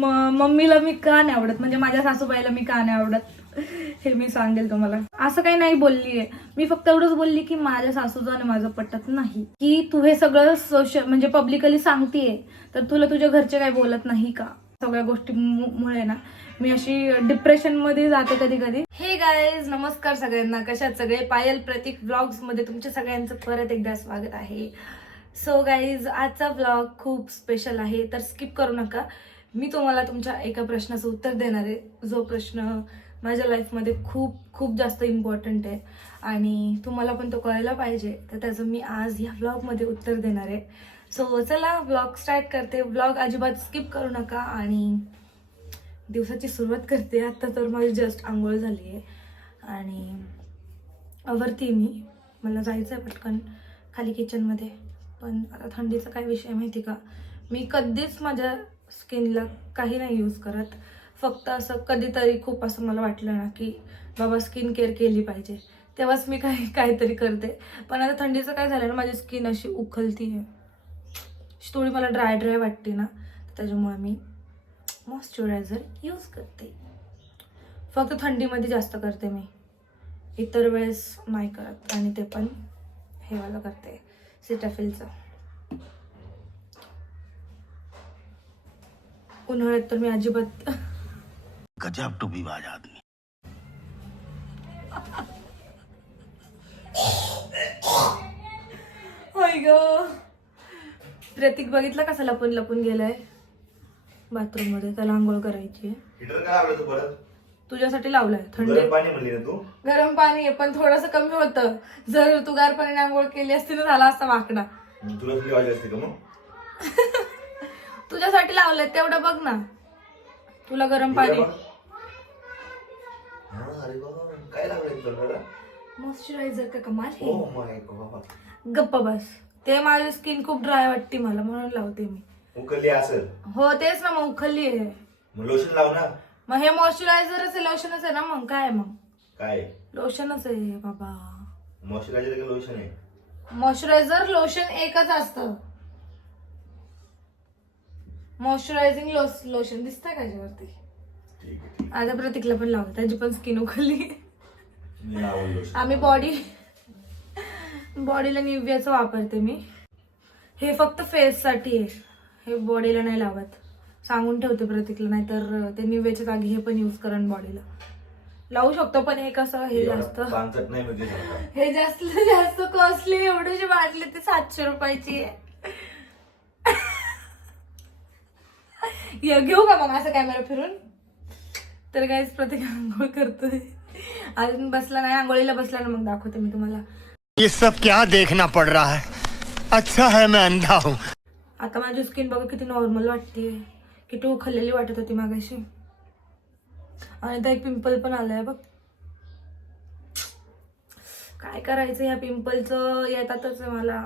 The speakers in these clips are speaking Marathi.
मम्मीला मी का नाही आवडत? म्हणजे माझ्या सासूबाईला मी का नाही आवडत? हे मी सांगेल तुम्हाला. असं काही नाही बोललीये. मी फक्त एवढंच बोलली की माझ्या सासूचं आणि माझं पटत नाही. की तू हे सगळं सोशल म्हणजे पब्लिकली सांगतेय तर तुला तुझ्या घरचे काही बोलत नाही का? सगळ्या गोष्टींमुळे ना. मी अशी डिप्रेशनमध्ये जाते कधी कधी हे गाईज नमस्कार सगळ्यांना. कशात सगळे? पायल प्रतीक ब्लॉग्समध्ये तुमच्या सगळ्यांचं परत एकदा स्वागत आहे. सो गाईज आजचा ब्लॉग खूप स्पेशल आहे. तर स्किप करू नका. मी तुम्हाला तुमच्या एका प्रश्नाचं उत्तर देणार आहे. जो प्रश्न माझ्या लाईफमध्ये खूप खूप जास्त इम्पॉर्टंट आहे. आणि तुम्हाला पण तो कळायला पाहिजे. तर त्याचं मी आज ह्या व्लॉगमध्ये उत्तर देणार आहे. सो चला व्लॉग स्टार्ट करते. व्लॉग अजिबात स्किप करू नका. आणि दिवसाची सुरुवात करते. आत्ता तर माझी जस्ट आंघोळ झाली आहे. आणि आवरती मी. मला जायचं आहे पटकन खाली किचनमध्ये पण आता थंडीचा काय विषय माहिती का? मी कधीच माझ्या स्किनला काही नाही यूज करत. फक्त असं कधीतरी खूप असं मला वाटलं ना की बाबा स्किन केअर केली पाहिजे. तेव्हाच मी काही काहीतरी करते. पण आता थंडीचं काय झालं ना माझी स्किन अशी उखलती आहे. थोडी मला ड्राय ड्राय वाटते ना. त्याच्यामुळे मी मॉइश्चरायझर यूज करते. फक्त थंडीमध्ये जास्त करते मी. इतर वेळेस नाही करत. आणि ते पण हेवाला करते. सिटाफिलचं उन्हाळ्यात तर मी अजिबात गजब टूबीबाज आदमी. होय ग. प्रतीक बघितलं कसा लपून लपून गेलाय. बाथरूममध्ये त्याला आंघोळ करायची आहे. हिटर काय आवडत तू परत? तुझ्यासाठी लावलाय. थंडी गरम पाणी म्हणली ना तू? गरम पाणी आहे पण थोडस कमी होतं. जर तू गार पाण्याने आंघोळ केली असती ना झाला असता वाकडा. तुला तुझी वाजली असते का मग? तुझ्यासाठी लावलंय तेवढं बघ ना. तुला गरम पाणी. हा, काय लागलं मॉइश्चरायझर का कमाल हे माय बाबा गप्प बस. ते माझी स्किन खूप ड्राय वाटते मला म्हणून लावते मी. उकलली असेल. हो तेच ना मग उखलली आहे. लोशन लाव ना. मग हे मॉइश्चरायझरच आहे लोशनच आहे ना मग काय मग? काय? लोशनच आहे बाबा. मॉइश्चरायझर का लोशन आहे. मॉइश्चरायझर लोशन एकच असतं. मॉइश्चरायझिंग लोशन दिसतंय का याच्यावरती? ठीक आहे ठीक आता प्रतीकला पण लावलं त्याची पण स्किन. मी लावून लोशन आम्ही बॉडी बॉडीला निव्याचं वापरते मी. हे फक्त फेस साठी आहे. हे बॉडीला नाही लावत. सांगून ठेवते प्रतीकला नाहीतर ते निव्याच्या जागी हे पण यूज करण बॉडीला लावू शकतो पण हे कसं हे जास्त. नाही म्हणजे. हे जास्त जास्त कॉस्टली एवढे जे वाटले ते सातशे रुपयाची. आहे घेऊ का मग असं कॅमेरा फिरून? तर काहीच प्रत्येक आंघोळ करतोय. अजून बसला नाही आंघोळीला बसला ना मग दाखवते मी तुम्हाला. ये सब क्या देखना पड़ रहा है? अच्छा है मैं अंधा हूँ। आता माझी स्किन बघा किती नॉर्मल वाटते किती उखललेली वाटत होती मागाशी. आणि आता एक पिंपल पण आलाय बघ. काय करायचं ह्या पिंपलचं येतातच आहे मला.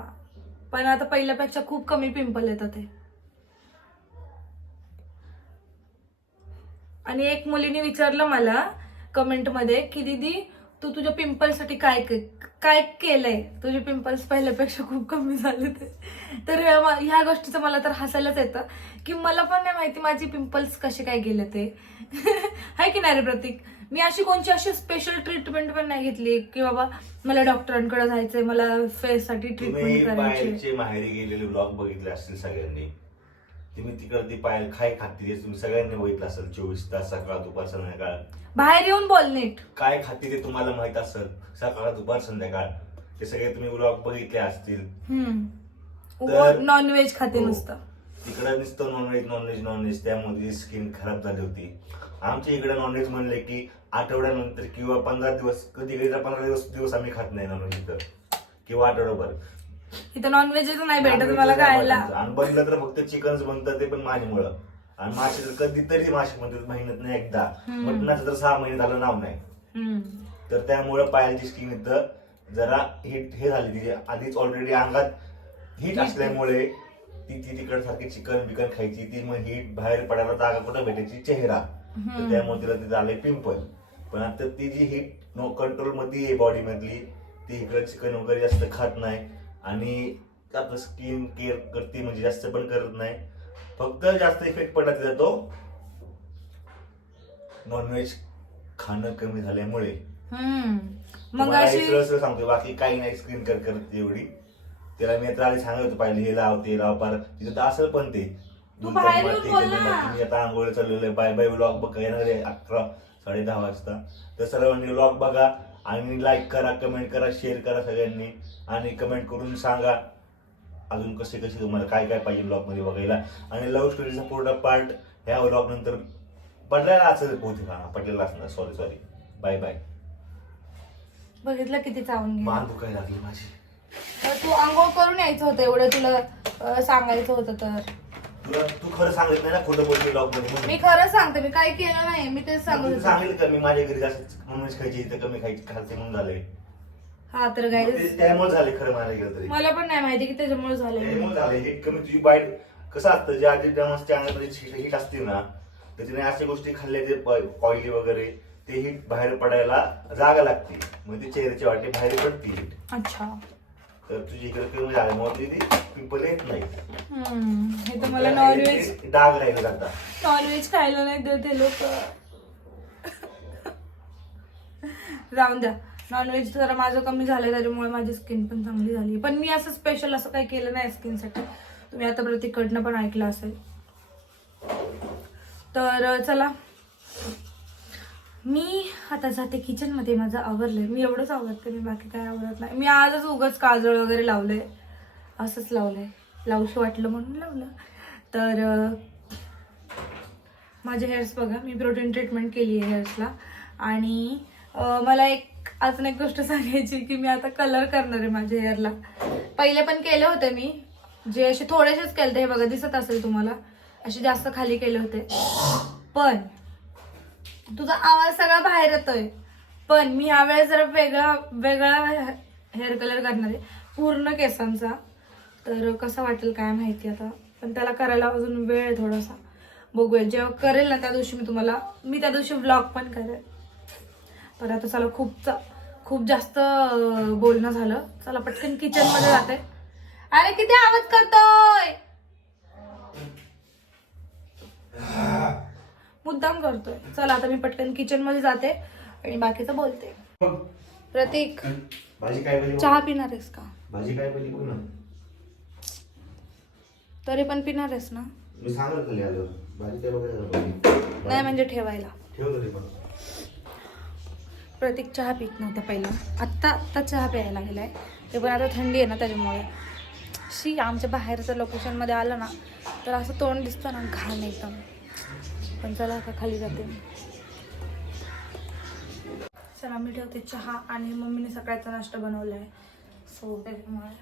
पण आता पहिल्यापेक्षा खूप कमी पिंपल येतात आहे आणि एक मुलीने विचारलं मला कमेंटमध्ये की दीदी तू तुझ्या पिंपलसाठी काय काय केलंय? तुझे पिंपल्स पहिल्यापेक्षा खूप कमी झाले ते. तर ह्या गोष्टीचं मला तर हसायलाच येतं की मला पण नाही माहिती माझी पिंपल्स कसे काय गेले ते. आहे की नाही रे प्रतीक? मी अशी कोणची अशी स्पेशल ट्रीटमेंट पण नाही घेतली की बाबा मला डॉक्टरांकडे जायचंय मला फेससाठी ट्रीटमेंट करायची माहेरी गेलेले ब्लॉग बघितले असतील सगळ्यांनी. तुम्ही तिकडे ती पायल खाय खाती ते तुम्ही सगळ्यांनी बघितलं असेल चोवीस तास सकाळ दुपार संध्याकाळ. बाहेर येऊन बोल नीट. काय खाती ते तुम्हाला माहीत असेल? सकाळ दुपार संध्याकाळ. ते सगळे तुम्ही ब्लॉग बघितले असतील. तर- नॉनव्हेज खाते हो. नुसतं. तिकडे नुसतं non veg non veg non veg त्यामध्ये स्किन खराब झाली होती. आमच्या इकडे नॉनव्हेज म्हणले की आठवड्यानंतर किंवा पंधरा दिवस कधी कधी तर पंधरा दिवस दिवस आम्ही खात नाही नॉनव्हेज इथं. किंवा आठवडाभर. इथं नॉनव्हेजच नाही भेटत मला खायला. आणि बनलं तर फक्त चिकनच बनतं ते पण माझ्यामुळं. आणि मासे तर कधीतरी मासे म्हणतात महिन्यात नाही एकदा. मटणाचं तर सहा महिने झालं नाव नाही. तर त्यामुळं पायाची स्किन इथं जरा हिट हे झाली तिची आधीच ऑलरेडी अंगात हीट असल्यामुळे ती ती तिकड सारखी चिकन बिकन खायची. ती मग हीट बाहेर पडायला जागा कुठं भेटायची? चेहरा. तर त्यामुळे तिला तिथं आले पिंपल पण आता ती जी हीट नो कंट्रोलमध्ये बॉडी मधली ती इकडे चिकन वगैरे जास्त खात नाही. आणि आपलं स्किन केअर करते म्हणजे जास्त पण करत नाही. फक्त जास्त इफेक्ट पडला तिचा तो नॉनव्हेज खाणं कमी झाल्यामुळे. मग अशी सांगतो बाकी काही नाही स्क्रीन कर करत एवढी. त्याला मी आता आधी सांगत होतो पाहिजे हे लाव ते लाव पार तिथं तर असेल पण ते. दोन. तुम्ही आता आंघोळ चाललेलं आहे. बाय बाय व्लॉग बघा येणार आहे अकरा साडे दहा वाजता. तर सर्वांनी व्लॉग बघा. आणि लाईक करा कमेंट करा शेअर करा सगळ्यांनी. आणि कमेंट करून सांगा अजून कसे कसे तुम्हाला काय काय पाहिजे ब्लॉगमध्ये बघायला. आणि लव्ह स्टोरीचा पुढचा पार्ट ह्या व्लॉग नंतर पडलेला असेल बहुतेक. हा पडलेला असणार सॉरी सॉरी बाय बाय बघितलं किती चावून मान दुखायला लागली माझी. तर तू आंघोळ करून यायचं होतं एवढं तुला सांगायचं होतं तर. तुला तू खरं सांगितलं नाही ना खोटं बोलते म्हणून. मी खरं सांगते मी काही केलं नाही मी तेच सांगत होते सांगितलं का मी माझ्या घरी जास्त नॉनव्हेज खायची इथं कमी खायची खायचे म्हणून झाले हा तर गाईज ते- त्यामुळे झाले खरं म्हणायला गेलं तरी मला पण नाही माहिती की त्याच्यामुळे झालं त्यामुळे झाले हे कमी तुझी बाईट कसं असतं जे आधी डान्सच्या अंगामध्ये हिट असते ना त्याच्याने अशा गोष्टी खाल्ल्या ते ऑइली वगैरे ते हिट बाहेर पडायला जागा लागते मग ते चेहऱ्याची वाटे बाहेर पडते हिट अच्छा तर तुझी इकडे कमी झाल्यामुळे ती पिंपल येत नाही हे तर मला नॉनव्हेज डाग राहिला जातात. नॉनव्हेज खायला नाही देते लोक. जाऊन द्या. नॉनव्हेज जरा माझं कमी झालं त्याच्यामुळे माझी स्किन पण चांगली झाली पण मी असं स्पेशल असं काही केलं नाही स्किनसाठी तुम्ही आता प्रतीकडनं पण ऐकलं असेल. तर चला. मी आता जाते किचनमध्ये माझं आवरलंय. मी एवढंच आवडते मी बाकी काय आवडत नाही. मी आजच उगाच काजळ वगैरे लावलंय. असंच लावलंय. लावशी वाटलं म्हणून लावलं. तर माझे हेअर्स बघा मी प्रोटीन ट्रीटमेंट केली आहे हेअर्सला आणि मला एक अजून एक गोष्ट सांगायची की मी आता कलर करणार आहे माझ्या हेअरला पहिले पण केलं होते मी. जे असे थोडेसेच केले होते हे बघा दिसत असेल तुम्हाला. असे जास्त खाली केले होते. पण तुझा आवाज सगळा बाहेर येतोय. पण मी यावेळेस जरा वेगळा वेगळा हेअर कलर करणार आहे. पूर्ण केसांचा. तर कसं वाटेल काय माहिती आता. पण त्याला करायला अजून वेळ आहे थोडासा. बघूया. जेव्हा करेल ना त्या दिवशी मी तुम्हाला मी त्या दिवशी व्लॉग पण करेल. पण आता चला खूप खूप जास्त बोलणं झालं. चला पटकन किचनमध्ये जाते. अरे किती आवाज करतो? मुद्दाम करतोय. चला आता मी पटकन किचनमध्ये जाते आणि बाकीचं बोलते. प्रतीक भाजी काय पहिली चहा पिणार आहेस का? भाजी काय बघ ना. तरी पण पिणार आहेस ना? मी सांगत खाली आलो. भाजी काय बघायचं नाही म्हणजे ठेवायला. ठेव तरी पण. प्रतीक चहा पित नव्हता पहिला. आत्ता आत्ता चहा प्यायला गेलाय ते पण आता थंडी आहे ना त्याच्यामुळे. शी आमच्या बाहेरचं लोकेशनमध्ये आलं ना तर असं तोंड दिसतं ना घाण एकदम. पण चला आता खाली जाते. चला मी ठेवते चहा आणि मम्मीने सकाळचा नाश्ता बनवला आहे सो त्याच्यामुळे.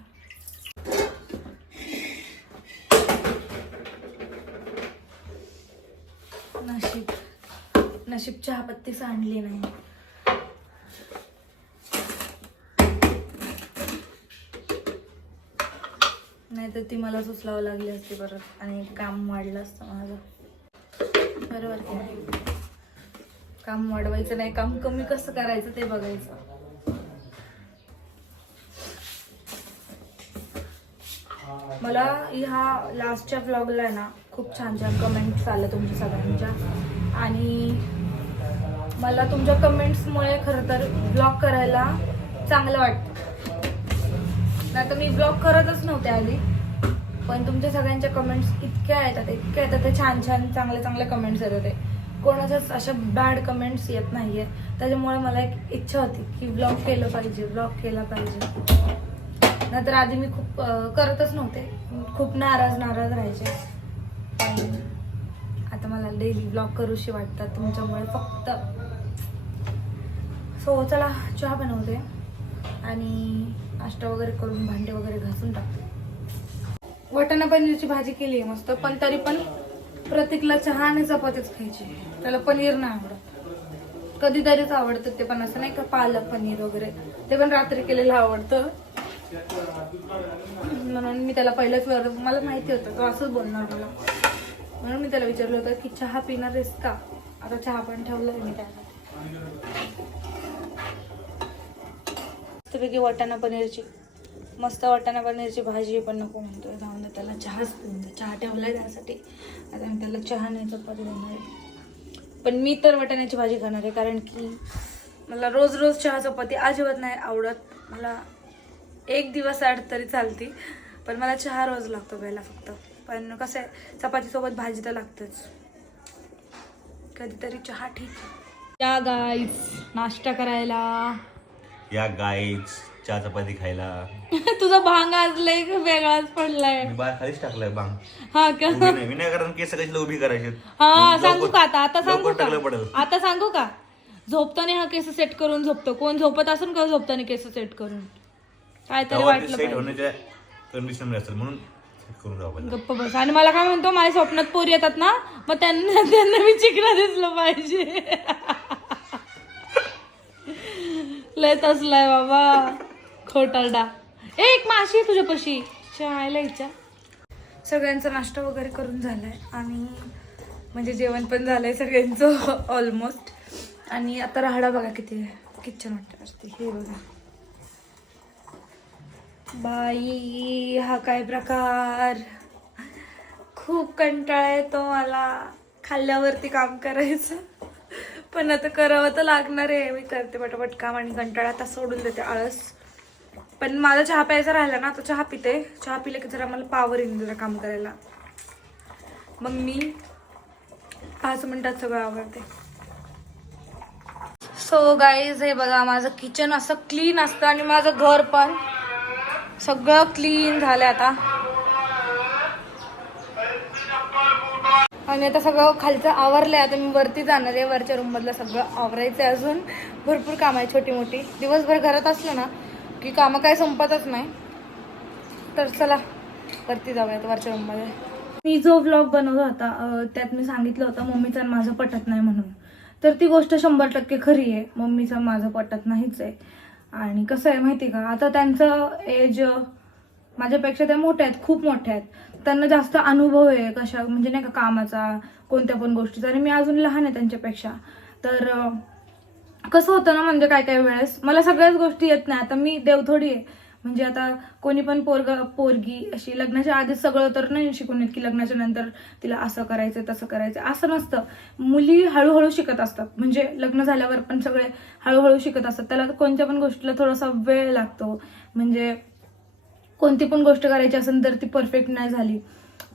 नशीब नशीब चहा पत्तीच सांडली नाही. नाही तर ती मला सुचलावं लागली असती परत आणि काम वाढलं असतं माझं. बरोबर की नाही. काम वाढवायचं नाही काम कमी कसं करायचं ते बघायचं. मला ह्या लास्टच्या ब्लॉगला ना खूप छान छान कमेंट्स आल्या तुमच्या सगळ्यांच्या. आणि मला तुमच्या कमेंट्समुळे खरं तर ब्लॉग करायला चांगलं वाटतं. नाही तर मी ब्लॉग करतच नव्हते आधी. पण तुमच्या सगळ्यांच्या कमेंट्स इतक्या येतात इतक्या येतात. ते छान छान चांगले चांगले कमेंट्स येतात ते. कोणाच्याच अशा बॅड कमेंट्स येत नाही आहेत त्याच्यामुळे मला एक इच्छा होती की ब्लॉग केलं पाहिजे ब्लॉग केला पाहिजे. नाहीतर आधी मी खूप करतच नव्हते. खूप नाराज नाराज राहायचे. आता मला डेली ब्लॉग करूशी वाटतात. तुमच्यामुळे फक्त सो चला चहा बनवते. आणि नाश्ता वगैरे करून भांडे वगैरे घासून टाकते. वाटाणा पनीरची भाजी केली आहे मस्त पण तरी पण प्रत्येकला चहा आणि चपातीच खायची. त्याला पनीर नाही आवडत. कधीतरीच आवडतं ते पण असं नाही का पालक पनीर वगैरे. ते पण रात्री केलेलं आवडतं. म्हणून मी त्याला पहिलंच वेळ मला माहिती होतं तो असंच बोलणार मला म्हणून मी त्याला विचारलं होतं की चहा पिणार आहेस का? आता चहा पण ठेवलाय मी त्याला. मस्तपैकी वाटाणा पनीरची मस्त वाटाणा पनीरची भाजी पण नको म्हणतोय. जाऊन त्याला चहाच पिऊन दे. चहा आहे त्यासाठी. आता मी त्याला चहा नाही चपाती देणार आहे पण मी तर वाटाण्याची भाजी खाणार आहे कारण की मला रोज रोज चहा चपाती अजिबात नाही आवडत. मला एक दिवस आड तरी चालती. पण मला चहा रोज लागतो प्यायला फक्त. पण कसं आहे चपातीसोबत भाजी तर लागतेच. कधीतरी चहा ठीक या गाईज नाश्ता करायला. या गाईज चहा चपाती खायला. तुझा भांग आज लय वेगळाच पडलाय. मी बाहेर खालीच टाकलाय बांग हा का? उभी नाही विनाकारण केस कशाला उभी करायची? हा सांगू का आता? आता सांगू लवकर टाकलं का पडेल. आता सांगू का? झोपताना हा केस सेट करून झोपतो. कोण झोपत असून का झोपताना केस सेट करून? काहीतरी तेव्हा ते वाटलं सेट पाहिजे. होण्याच्या कंडिशन असेल म्हणून set करून जावं लागलं. गप्प बस. आणि मला काय म्हणतो माझ्या स्वप्नात पोरी येतात ना मग त्यांना त्यांना मी चिकना दिसलं पाहिजे. लय तसलाय बाबा. खोटारडा ए, एक माशी आहे तुझ्यापाशी. शाळेला इच्छा सगळ्यांचा नाश्ता वगैरे करून झालाय आणि म्हणजे जेवण पण झालंय सगळ्यांचं ऑलमोस्ट आणि आता राहडा बघा किती किचन वाटतं हे बघा. बाई हा काय प्रकार? खूप कंटाळा येतो मला. खाल्ल्यावरती काम करायचं. पण आता करावं तर लागणार आहे. मी करते पटापट काम आणि कंटाळा आता सोडून देते आळस. पण माझा चहा प्यायचा राहिला ना आता चहा पिते. चहा पिले की जरा मला पावर येईल जरा काम करायला. मग मी पाच मिनिटात सगळं आवडते सो गाईज हे बघा माझं किचन असं क्लीन असतं आणि माझं घर पण सगळं क्लीन झालं आता. आणि आता सगळं खालचं आवरलंय. आता मी वरती जाणार आहे. वरच्या रूम मधलं सगळं आवरायचं आहे अजून. भरपूर काम आहे छोटी मोठी दिवसभर घरात असलं ना की कामं काय संपतच नाही. तर चला वरती जाऊयात वरच्या रूममध्ये मी जो व्लॉग बनवला होता त्यात मी सांगितलं होतं मम्मीचं आणि माझं पटत नाही म्हणून. तर ती गोष्ट शंभर टक्के खरी आहे. मम्मीचं माझं पटत नाहीच आहे. आणि कसं आहे माहिती का? आता त्यांचं एज माझ्यापेक्षा त्या मोठ्या आहेत खूप मोठ्या आहेत. त्यांना जास्त अनुभव आहे कशा म्हणजे नाही का कामाचा कोणत्या पण गोष्टीचा. आणि मी अजून लहान आहे त्यांच्यापेक्षा. तर कसं होतं ना म्हणजे काय काय वेळेस? मला सगळ्याच गोष्टी येत नाही. आता मी देव थोडी आहे. म्हणजे आता कोणी पण पोरग पोरगी अशी लग्नाच्या आधीच सगळं तर नाही शिकून येत की लग्नाच्या नंतर तिला असं करायचं तसं करायचं असं नसतं. मुली हळूहळू शिकत असतात. म्हणजे लग्न झाल्यावर पण सगळे हळूहळू शिकत असतात. त्याला कोणत्या पण गोष्टीला थोडासा वेळ लागतो. म्हणजे कोणती पण गोष्ट करायची असेल तर ती परफेक्ट नाही झाली.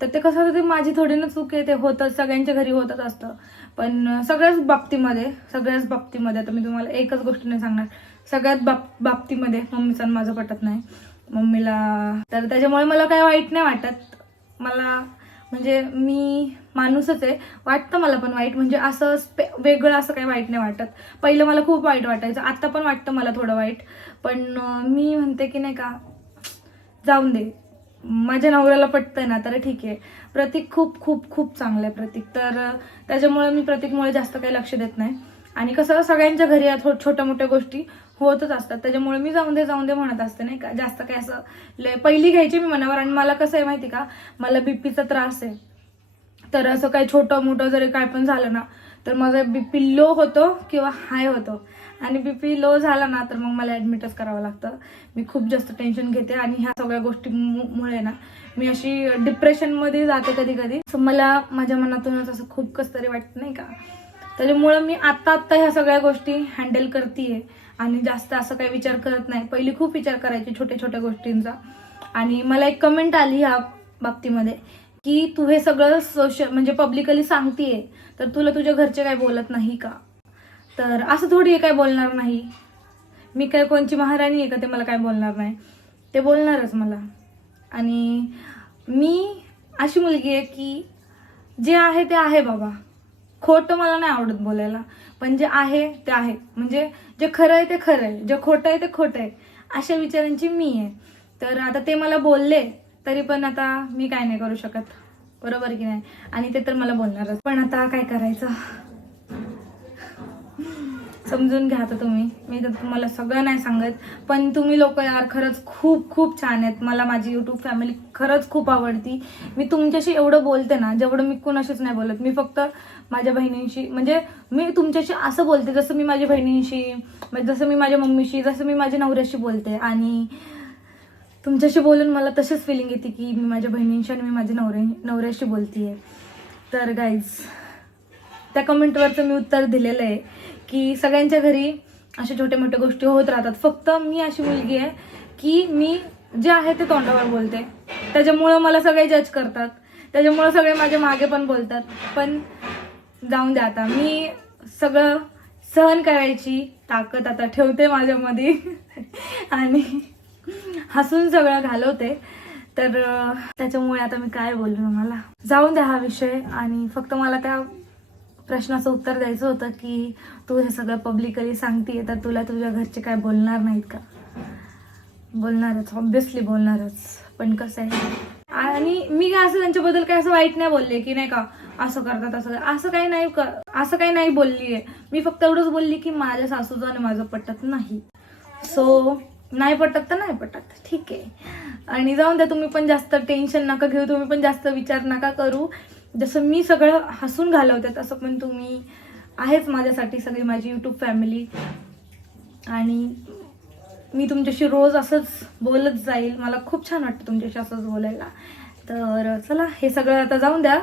तर ते कसं होतं ते माझी थोडी ना चूक आहे. ते होतच. सगळ्यांच्या घरी होतच असतं. पण सगळ्याच बाबतीमध्ये सगळ्याच बाबतीमध्ये आता मी तुम्हाला एकच गोष्ट नाही सांगणार. सगळ्यात बाब बाबतीमध्ये मम्मीचा माझं पटत नाही. मम्मीला तर त्याच्यामुळे मला काय वाईट नाही वाटत. मला म्हणजे मी माणूसच आहे. वाटतं मला पण वाईट म्हणजे असं स्पे वेगळं असं काही वाईट नाही वाटत. पहिलं मला खूप वाईट वाटायचं आता पण वाटतं मला थोडं वाईट. पण मी म्हणते की नाही का जाऊन दे. माझ्या नवऱ्याला पटतंय ना तर ठीक आहे. प्रतीक खूप खूप खूप चांगलं आहे प्रतीक. तर त्याच्यामुळे मी प्रतीकमुळे जास्त काही लक्ष देत नाही. आणि कसं सगळ्यांच्या घरी या थो- हो, छोट्या मोठ्या गोष्टी होतच असतात. त्याच्यामुळे मी जाऊन दे जाऊन दे म्हणत असते नाही का? जास्त काही असं लय पहिली घ्यायची मी मनावर. आणि मला कसं आहे माहिती का? मला बीपीचा त्रास आहे. तर असं काही छोटं मोठं जरी काय पण झालं ना तर माझं बीपी लो होतो किंवा हाय होतो. आणि बीपी लो झाला ना तर मग मला ॲडमिटच करावं लागतं. मी खूप जास्त टेन्शन घेते आणि ह्या सगळ्या गोष्टीमुळे ना मी अशी डिप्रेशनमध्ये जाते कधी कधी सो मला माझ्या मनातूनच असं खूप कस तरी वाटत नाही का? त्याच्यामुळं मी आत्ता आत्ता ह्या सगळ्या गोष्टी हँडल करते आणि जास्त असं काही विचार करत नाही. पहिली खूप विचार करायची छोट्या छोट्या गोष्टींचा. आणि मला एक कमेंट आली ह्या बाबतीमध्ये की तू हे सगळं सोशल म्हणजे पब्लिकली सांगतेय तर तुला तुझ्या घरचे काय बोलत नाही का? तर असं थोडी आहे काय बोलणार नाही. मी काय कोणची महाराणी आहे का ते मला काय बोलणार नाही. ते बोलणारच मला. आणि मी अशी मुलगी आहे की जे आहे ते आहे बाबा. खोटं मला नाही आवडत बोलायला. पण जे आहे ते आहे. म्हणजे जे खरं आहे ते खरं आहे. जे खोटं आहे ते खोटं आहे. अशा विचारांची मी आहे. तर आता ते मला बोलले तरी पण आता मी काय नाही करू शकत. बरोबर की नाही? आणि ते तर मला बोलणारच. पण आता काय करायचं? समजून घ्या आता तुम्ही. मी तर तुम्हाला सगळं नाही सांगत पण तुम्ही लोक यार खरंच खूप खूप छान आहेत. मला माझी युट्यूब फॅमिली खरंच खूप आवडती. मी तुमच्याशी एवढं बोलते ना जेवढं मी कुणाशीच नाही बोलत. मी फक्त माझ्या बहिणींशी म्हणजे मी तुमच्याशी असं बोलते जसं मी माझ्या बहिणींशी म्हणजे जसं मी माझ्या मम्मीशी जसं मी माझ्या नवऱ्याशी बोलते. आणि तुमच्याशी बोलून मला तशीच फिलिंग येते की मी माझ्या बहिणींशी आणि मी माझ्या नवऱ्या नवऱ्याशी बोलतीये. तर गाईज त्या कमेंटवरचं मी उत्तर दिलेलं आहे की सगळ्यांच्या घरी अशा छोट्या मोठ्या गोष्टी होत राहतात. फक्त मी अशी मुलगी आहे की मी जे आहे ते तोंडावर बोलते. त्याच्यामुळं मला सगळे जज करतात. त्याच्यामुळं सगळे माझ्या मागे पण बोलतात. पण जाऊन द्या आता. मी सगळं सहन करायची ताकद आता ठेवते माझ्यामध्ये. आणि हसून सगळं घालवते. तर त्याच्यामुळे आता मी काय बोलू मला जाऊन द्या हा विषय आणि फक्त मला त्या प्रश्नाचं उत्तर द्यायचं होतं की तू हे सगळं पब्लिकली सांगते तर तुला तुझ्या घरचे काय बोलणार नाहीत का? बोलणारच ऑब्विसली बोलणारच. पण कसं आहे? आणि मी काय असं त्यांच्याबद्दल काय असं वाईट नाही बोलले की नाही का असं करतात असं असं काही नाही असं काही नाही बोलली आहे मी फक्त एवढंच बोलली की माझ्या सासूचं आणि माझं पटत नाही. सो नाही पटत तर नाही पटत. ठीक आहे. आणि जाऊन द्या तुम्ही पण जास्त टेन्शन नका घेऊ तुम्ही पण जास्त विचार नका करू. जसं मी सगळं हसून घालवते तसं पण तुम्ही आहेच माझ्यासाठी सगळी माझी यूट्यूब फॅमिली आणि मी तुमच्याशी रोज असंच बोलत जाईल. मला खूप छान वाटतं तुमच्याशी असंच बोलायला. तर चला हे सगळं आता जाऊन द्या.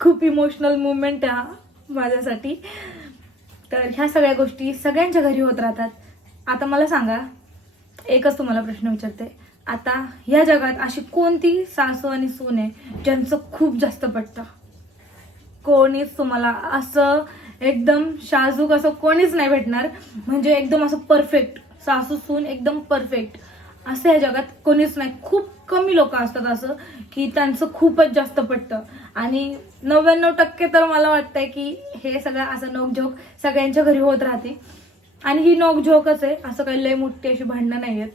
खूप इमोशनल मुवमेंट आहे हा माझ्यासाठी. तर ह्या सगळ्या गोष्टी सगळ्यांच्या घरी होत राहतात. आता मला सांगा एकच तुम्हाला प्रश्न विचारते. आता ह्या जगात अशी कोणती सासू आणि सून आहे ज्यांचं खूप जास्त पटतं? कोणीच तुम्हाला असं एकदम शाजूक असं कोणीच नाही भेटणार. म्हणजे एकदम असं परफेक्ट सासू सून एकदम परफेक्ट असं या जगात कोणीच नाही. खूप कमी लोक असतात असं की त्यांचं खूपच जास्त पटतं. आणि नव्याण्णव टक्के तर मला वाटतंय की हे सगळं असं नोकझोक सगळ्यांच्या घरी होत राहते. आणि ही नोकझोकच आहे. असं काही लय मोठी अशी भांडणं नाही आहेत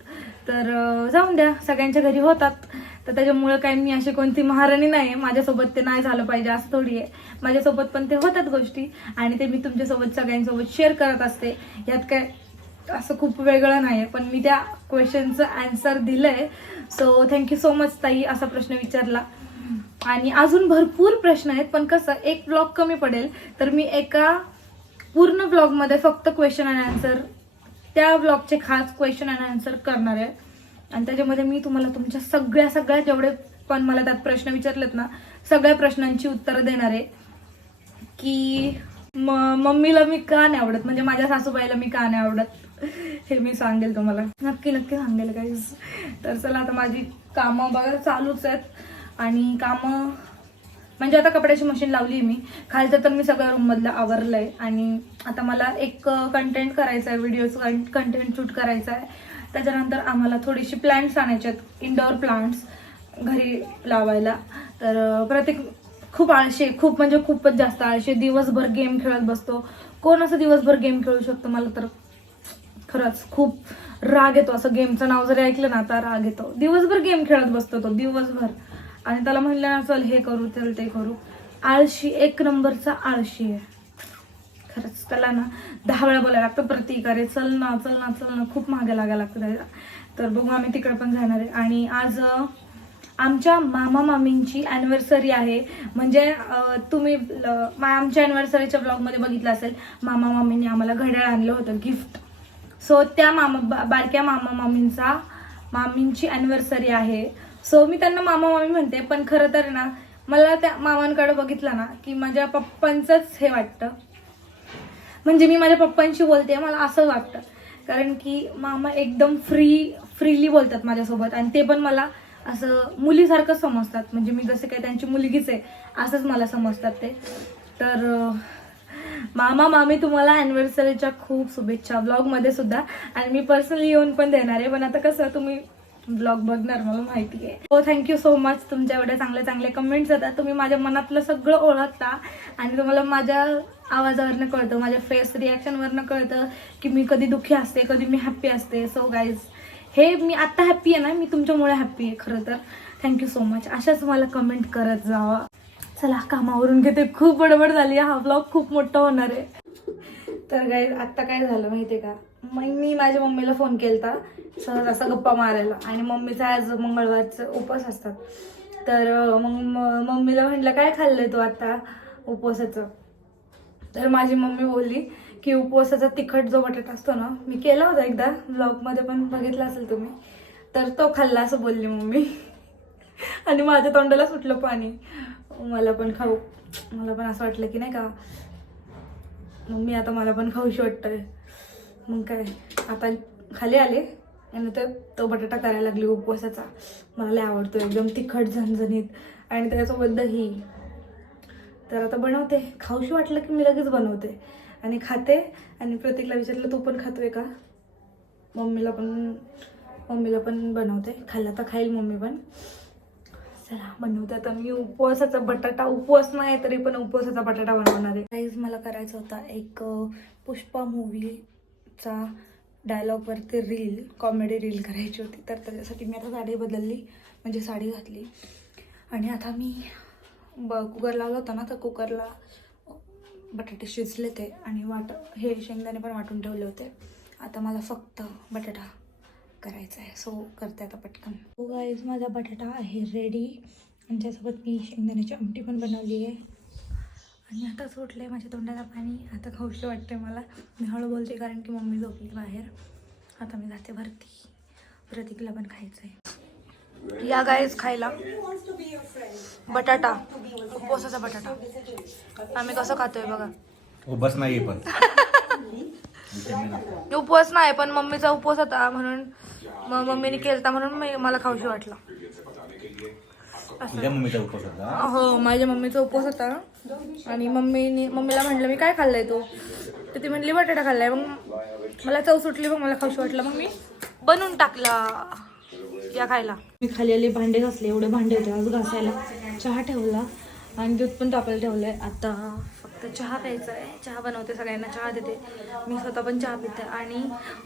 तर जाऊन द्या. सगळ्यांच्या घरी होतात. तर त्याच्यामुळं काही मी अशी कोणती महाराणी नाही आहे माझ्यासोबत ते नाही झालं पाहिजे असं थोडी आहे. माझ्यासोबत पण ते होतात गोष्टी. आणि ते मी तुमच्यासोबत सगळ्यांसोबत शेअर करत असते. यात काय असं खूप वेगळं नाही आहे पण मी त्या क्वेश्चनचं ॲन्सर दिलं आहे सो थँक्यू सो मच ताई असा प्रश्न विचारला. आणि अजून भरपूर प्रश्न आहेत. पण कसं एक ब्लॉग कमी पडेल. तर मी एका पूर्ण ब्लॉगमध्ये फक्त क्वेश्चन अँड आन्सर त्या ब्लॉगचे खास क्वेश्चन अँड आन्सर करणार आहे. आणि त्याच्यामध्ये मी तुम्हाला तुमच्या सगळ्या सगळ्या जेवढे पण मला त्यात प्रश्न विचारलेत ना सगळ्या प्रश्नांची उत्तरं देणार आहे. की म मम्मीला मी का नाही आवडत? म्हणजे माझ्या सासूबाईला मी का नाही आवडत? हे मी सांगेल तुम्हाला. नक्की नक्की सांगेल काहीच तर चला आता माझी कामं बघा चालूच आहेत. आणि कामं म्हणजे आता कपड्याची मशीन लावली मी. खालचं तर मी सगळं रूममधलं आवरलं आहे आणि आता मला एक कंटेंट करायचा आहे व्हिडिओज कंटेंट शूट करायचा आहे त्याच्यानंतर आम्हाला थोडीशी प्लांट्स आणायचे आहेत. इनडोअर प्लांट्स घरी लावायला. तर प्रत्येक खूप आळशी आहे, खूप म्हणजे खूपच जास्त आळशी आहे. दिवसभर गेम खेळत बसतो. कोण असं दिवसभर गेम खेळू शकतो? मला तर खरंच खूप राग येतो. असं गेमचं नाव जरी ऐकलं ना आता राग येतो. दिवसभर गेम खेळत बसतो तो दिवसभर. आणि त्याला म्हणलं ना चल हे करू चल ते करू. आळशी एक नंबरचा आळशी आहे. खरंच त्याला ना दहा वेळा बोलायला लागतं प्रतीक अरे चल ना चल ना चल ना खूप मागे लागायला लागतं त्याला. तर बघू आम्ही तिकडे पण जाणार आहे. आणि आज आमच्या मामा मामींची अॅनिव्हर्सरी आहे. म्हणजे तुम्ही आमच्या अॅनिव्हर्सरीच्या ब्लॉगमध्ये बघितलं असेल मामा मामींनी आम्हाला घड्याळ आणलं होतं गिफ्ट सो त्या मामा बा- बारक्या मामा मामींचा मामींची अॅनिव्हर्सरी आहे. सो मी त्यांना मामा मामी म्हणते पण खरं तर ना मला त्या मामांकडे बघितलं ना की माझ्या पप्पांचंच हे वाटतं. म्हणजे मी माझ्या पप्पांशी बोलते मला असं वाटतं. कारण की मामा एकदम फ्री फ्रीली बोलतात माझ्यासोबत आणि ते पण मला असं मुलीसारखं समजतात. म्हणजे मी जसे काही त्यांची मुलगीच आहे असंच मला समजतात ते. तर मामा मामी तुम्हाला अॅनिव्हर्सरीच्या खूप शुभेच्छा. ब्लॉगमध्ये सुद्धा. आणि मी पर्सनली येऊन पण देणार आहे पण आता कसं तुम्ही ब्लॉग बघणार मला माहिती आहे. हो थँक्यू सो मच तुमच्या एवढ्या चांगले चांगले कमेंट्स येतात तुम्ही माझ्या मनातलं सगळं ओळखता आणि तुम्हाला माझ्या आवाजावरनं कळतं माझ्या फेस रिॲक्शनवरनं कळतं की मी कधी दुःखी असते कधी मी हॅप्पी असते. सो गाईज हे मी आत्ता हॅप्पी आहे ना मी तुमच्यामुळे हॅप्पी आहे खरं तर. थँक्यू सो मच अशाच मला कमेंट करत जावा. चला कामावरून घेते. खूप बडबड झाली. हा ब्लॉग खूप मोठा होणार आहे. तर गाईज आत्ता काय झालं माहितीये का? मग मी माझ्या मम्मीला फोन केलता. सहज असा गप्पा मारायला. आणि मम्मीचा आज मंगळवारचं उपवास असतात. तर मग म- मम्मीला म्हटलं काय खाल्लं तू आता उपवासाचं? तर माझी मम्मी बोलली की उपवासाचा तिखट जो बटाटा असतो ना मी केला होता एकदा. ब्लॉगमध्ये पण बघितला असेल तुम्ही. तर तो खाल्ला असं बोलली मम्मी. आणि माझ्या तोंडाला सुटलं पाणी. मला पण खाऊ मला पण असं वाटलं की नाही का मम्मी आता मला पण खाऊशी वाटतंय. मग काय आता खाली आले. आणि तर तो बटाटा करायला लागली उपवासाचा. मला लय आवडतो एकदम तिखट झणझणीत. आणि त्याच्यासोबत दही. तर आता बनवते. खाऊशी वाटलं की मी लगेच बनवते. आणि खाते. आणि प्रतीकला विचारलं तू पण खातोय का? मम्मीला पण मम्मीला पण बनवते. खाल्ला तर खाईल मम्मी पण. चला बनवते आता मी उपवासाचा बटाटा. उपवास नाही तरी पण उपवासाचा बटाटा बनवणार आहे. काहीच मला करायचा होता एक पुष्पा मूवी चा डायलॉगवरती रील कॉमेडी रील करायची होती. तर त्याच्यासाठी मी आता साडी बदलली म्हणजे साडी घातली. आणि आता मी ब कुकर लावला होता ना तर कुकरला बटाटे शिजले ते आणि वाट हे शेंगदाणे पण वाटून ठेवले होते. आता मला फक्त बटाटा करायचा आहे. सो करते आता पटकन. हो गाईज माझा बटाटा आहे रेडी आणि त्यासोबत मी शेंगदाण्याची आमटी पण बनवली आहे. आणि आता सुटलं आहे माझ्या तोंडाला पाणी. आता खाऊशी वाटते मला. मी हळू बोलते कारण की मम्मी झोपली बाहेर. आता मी जाते भरती प्रतीकला पण खायचं आहे या गाईज खायला. बटाटा. उपवासाचा बटाटा. आम्ही कसं खातोय बघा. बस नाही पण. उपवास नाही पण मम्मीचा उपवास होता म्हणून मम्मीने केलता म्हणून मी मला खाऊशी वाटलं. तुझ्या मम्मीचा उपवास होता हो माझ्या मम्मीचा उपवास होता. आणि मम्मीने मम्मीला म्हटलं मी काय खाल्लंय तू? तर ती म्हणली बटाटा खाल्लाय. मग मला चव सुटली मग मला खाऊशी वाटलं. मग मी बनवून टाकला या खायला. मी खाली आले भांडे घासले एवढे भांडे होते आज घासायला. चहा ठेवला आणि दूध पण तापायला ठेवलंय. आता फक्त चहा प्यायचा आहे. चहा बनवते सगळ्यांना चहा देते. मी स्वतः पण चहा पिते. आणि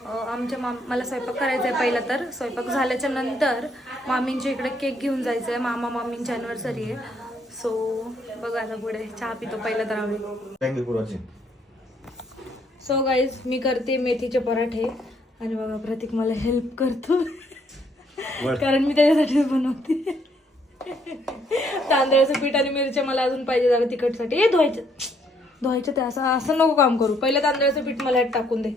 आमच्या माम मला स्वयंपाक करायचा आहे पहिला तर. स्वयंपाक झाल्याच्यानंतर मामींच्या इकडे केक घेऊन जायचं आहे मामा मामींची अॅनिव्हर्सरी आहे. सो बघा आता पुढे. चहा पितो पहिला तर आम्ही. सो गाईज मी करते मेथीचे पराठे. आणि बघा प्रतीक मला हेल्प करतो. कारण मी त्याच्यासाठीच बनवते. तांदळाचं पीठ आणि मिरच्या मला अजून पाहिजे जागा तिखटसाठी. हे धुवायचं. धुवायचं ते असं असं नको काम करू. पहिलं तांदळाचं पीठ मला टाकून दे.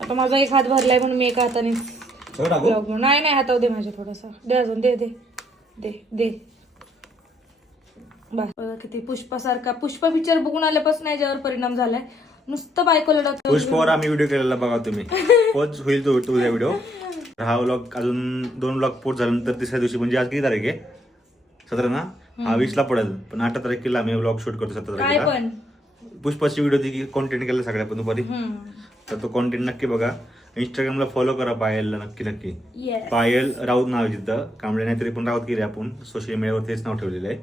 आता माझा एक हात भरलाय म्हणून मी एका हाताने नाही नाही हातावर दे माझ्या थोडासा. दे अजून दे दे. दे दे. बस बघा किती पुष्पासारखा पुष्पा पिक्चर बघून आल्यापासून याच्यावर परिणाम झालाय. नुसतं बायकोला. पुष्पवर आम्ही व्हिडिओ केलेला बघा तुम्ही. पोच होईल तो तुझा व्हिडिओ हा व्लॉग अजून दोन व्लॉग पोस्ट झाल्यानंतर तिसऱ्या दिवशी म्हणजे आज किती तारीख आहे? सतरा ना? हा वीसला पडेल. पण अठरा तारखेला आम्ही व्लॉग शूट करतो सतरा काय तारखेला पण? पुष्पाची व्हिडिओ ती कॉन्टेंट केला सगळ्या पण दुपारी. तर तो कॉन्टेंट नक्की बघा. इंस्टाग्रामला फॉलो करा पायलला नक्की नक्की. Yes. पायल राऊत नाव आहे तिथं. कांबळे नाही तरी पण राऊत केली आपण. सोशल मीडियावर तेच नाव ठेवलेलं आहे.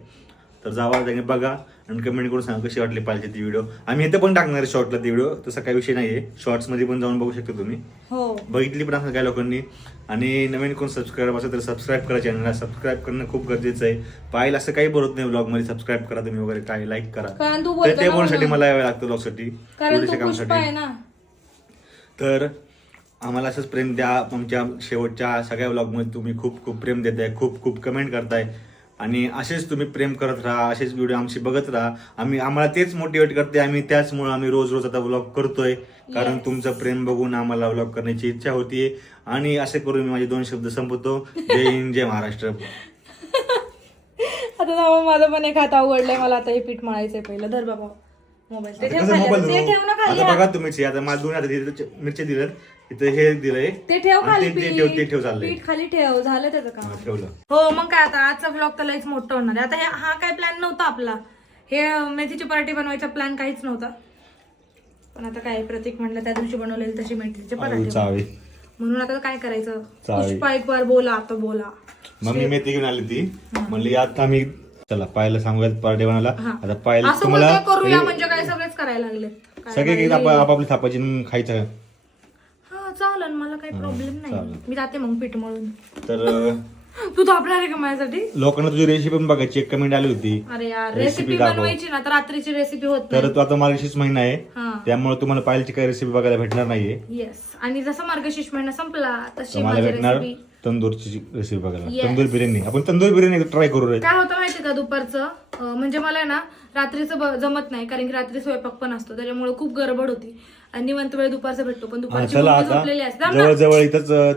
तर जावा त्याने बघा आणि कमेंट करून सांगा कशी वाटली पाहिजे ती व्हिडिओ आम्ही इथे पण टाकणार आहे शॉर्टला ती व्हिडिओ तसा काही विषय नाहीये. शॉर्ट्समध्ये पण जाऊन बघू शकता तुम्ही. हो. बघितली पण असं काही लोकांनी. आणि नवीन कोण सबस्क्राईब असेल तर सबस्क्राईब करा चॅनलला सबस्क्राईब करणं खूप गरजेचं आहे. पायल असं काही बोलत नाही ब्लॉगमध्ये. सबस्क्राईब करा तुम्ही वगैरे. काय लाईक करा. कारण तू तर बोलतो ते ना बोलण्यासाठी म्हणून. मला यावं लागतं ब्लॉगसाठी कारण थोड्याशा तू पुष्पा आहे कामासाठी. ना. तर आम्हाला असंच प्रेम द्या. आमच्या शेवटच्या सगळ्या व्लॉगमध्ये तुम्ही खूप खूप प्रेम देताय. खूप खूप कमेंट करताय. आणि असेच तुम्ही प्रेम करत राहा असेच व्हिडिओ आमची बघत राहा. आम्ही आम्हाला तेच मोटिवेट करते. आम्ही त्याचमुळे आम्ही रोज रोज आता व्लॉग करतोय. कारण तुमचं प्रेम बघून आम्हाला व्लॉग करण्याची इच्छा होतीये. आणि असे करून मी माझे दोन शब्द संपवतो. जय हिंद जय महाराष्ट्र. आता माझं पण एक हात आवडलंय मला आता हे पीठ मळायचंय पहिलं. धर बाबा मोबाईल. ते आता ठेव. मोबाईल ना खाली. आता बघा तुम्हीच. आता मला दोन आता मिरची दिलं इथं हे दिलंय. ते ठेव आणि खाली ते- ते ठेव ते पीठ ठेव चाललंय पीठ खाली ठेव झालं त्याचं काम. हा, ठेवलं. हो मग काय आता आजचा ब्लॉग तर लईच मोठा होणार आहे. आता हे हा काय प्लॅन नव्हता आपला. हे अं, मेथीची पराठे बनवायचा प्लॅन काहीच नव्हता. पण आता काय प्रतीक म्हणलं त्या दिवशी बनवलेले तशी मेथीचे आळू पराठे. चावे. म्हणून आता काय करायचं? चालेल. पुष्पा एक बार बोला आता बोला. मम्मी मेथी घेऊन आली ती. म्हणली आता आम्ही चला पायला सांगूयात पार्टी बनायला हा. आता पायला असं करूया म्हणजे काय सगळेच करायला लागले सगळे आप- आपापली आणि खायचं. चालेल मला काही प्रॉब्लेम नाही. चालेल. मी जाते मग पीठ मळून. तर अं, तू थापणार आहे का माझ्यासाठी? लोकांना तुझी रेसिपी पण बघायची. एक कमेंट आली होती. अरे यार Recipe रेसिपी दाखव. बनवायची ना तर रात्रीची रेसिपी होत तर नाही. तो आता मार्गशीर्ष महिना आहे. त्यामुळे तुम्हाला पायलची काही रेसिपी बघायला भेटणार नाहीये. येस आणि जसा मार्गशीर्ष महिना संपला तशी तुम्हाला माझी भेटणार रेसिपी तंदूरची रेसिपी बघायला. Yes. तंदूर बिर्याणी. आपण तंदूर बिर्याणी ट्राय करू रे काय होतं माहितीये का दुपारचं? अं, म्हणजे मला आहे ना रात्रीचं ब- जमत नाही कारण की रात्री स्वयंपाक पण असतो त्याच्यामुळे खूप गडबड होती. आणि निवांत वेळ दुपारचा भेटतो पण हा, दुपारची चला मुलगी आता झोपलेली असते थांब ना. जवळ जवळ इथंच अं,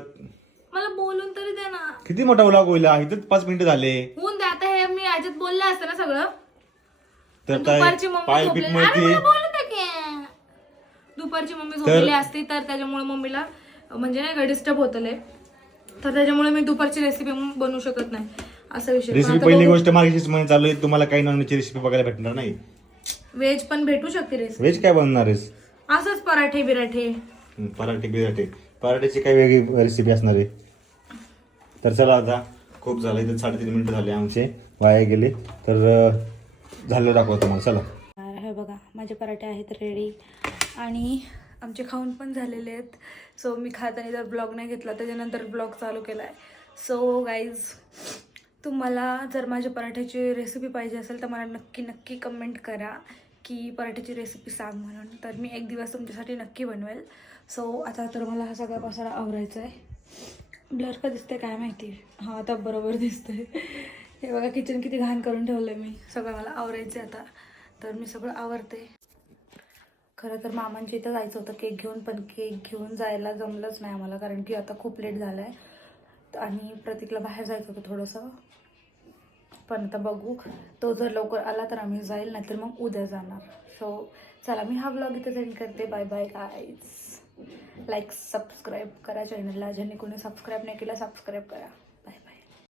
मला बोलून तरी दे ना. किती मोठा व्लॉग होईल? हा? इथंच पाच मिनिटं झाले. होऊन दे आता हे मी याच्यात बोलले असते ना सगळं. तर दुपारची काय मम्मी झोपलेली- पीठ अरे मिळते. मला बोलू दे की. दुपारची मम्मी झोपलेली असते तर त्याच्यामुळे मम्मीला म्हणजे नाही का डिस्टर्ब होतले. तर त्याच्यामुळे मी दुपारची रेसिपी बनवू शकत नाही. असा विषय. रेसिपी पहिली गोष्ट मागेचीच म्हणे चालू आहे तुम्हाला काही नॉनव्हेजची रेसिपी बघायला भेटणार नाही. व्हेज पण भेटू शकते रेसिपी व्हेज काय बनणार आहेस? असंच पराठे बिराठे. हं, पराठे बिराठे. पराठ्याची काही वेगळी रेसिपी असणार आहे. तर चला आता खूप झालं. इथे साडेतीन मिनिटं झाले आमचे वाया गेले. तर अं, झालं दाखवा तुम्हाला. चला. हे बघा माझे पराठे आहेत रेडी आणि आमचे खाऊन पण झालेले आहेत. सो मी खाताना जर ब्लॉग नाही घेतला. त्याच्यानंतर ब्लॉग चालू केला आहे सो गाईज तुम्हाला जर माझ्या पराठ्याची रेसिपी पाहिजे असेल तर मला नक्की नक्की कमेंट करा की पराठ्याची रेसिपी सांग म्हणून. तर मी एक दिवस तुमच्यासाठी नक्की बनवेल. सो आता तर मला हा सगळा पसारा आवरायचा आहे ब्लर का दिसतंय काय माहिती? हां आता बरोबर दिसतंय. हे बघा किचन किती घाण करून ठेवलं मी. सगळं मला आवरायचं आहे आता. तर मी सगळं आवरते. खरं तर मामांच्या इथं जायचं होतं. केक घेऊन पण केक घेऊन जायला जमलंच नाही आम्हाला कारण की आता खूप लेट झालं आहे आणि प्रतीकला बाहेर जायचं होतं थोडंसं. पण आता बघू तो जर लवकर आला तर आम्ही जाईल नाहीतर मग उद्या जाणार. सो चला मी हा ब्लॉग इथे सेंड करते. Bye bye guys like subscribe करा चॅनलला ज्यांनी कोणी सबस्क्राईब नाही केलं सबस्क्राईब करा.